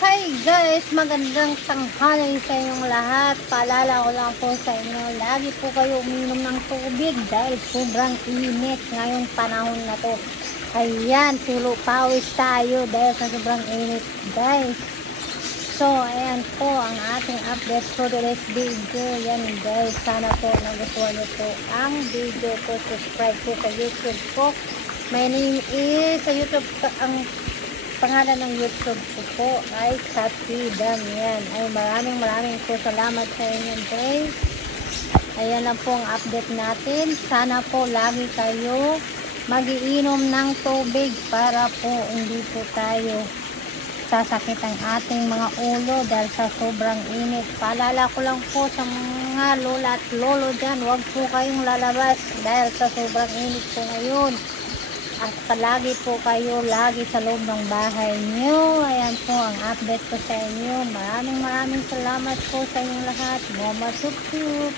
Hi guys, magandang tanghali sa inyong lahat. Paalala ko lang po sa inyo, lagi po kayo uminom ng tubig dahil sobrang init ngayong panahon na to. Ayan, tulo pawis tayo dahil sa sobrang init guys. So, ayan po ang ating update for today's video. Yan guys, sana po nagustuhan nyo po ang video ko. Subscribe po sa YouTube ko. My name is sa YouTube, ang pangalan ng YouTube ko po ay Kathy Damian. Ay maraming po salamat sa inyo guys. Ayan lang po ang update natin. Sana po lagi kayo magiinom ng tubig para po hindi po tayo sasakit ang ating mga ulo dahil sa sobrang init. Paalala ko lang po sa mga lola at lolo dyan, huwag po kayong lalabas dahil sa sobrang init po ngayon. At palagi po kayo lagi sa loob ng bahay nyo. Ayan po ang update ko sa inyo. Maraming salamat po sa inyong lahat. Mama Sup Sup.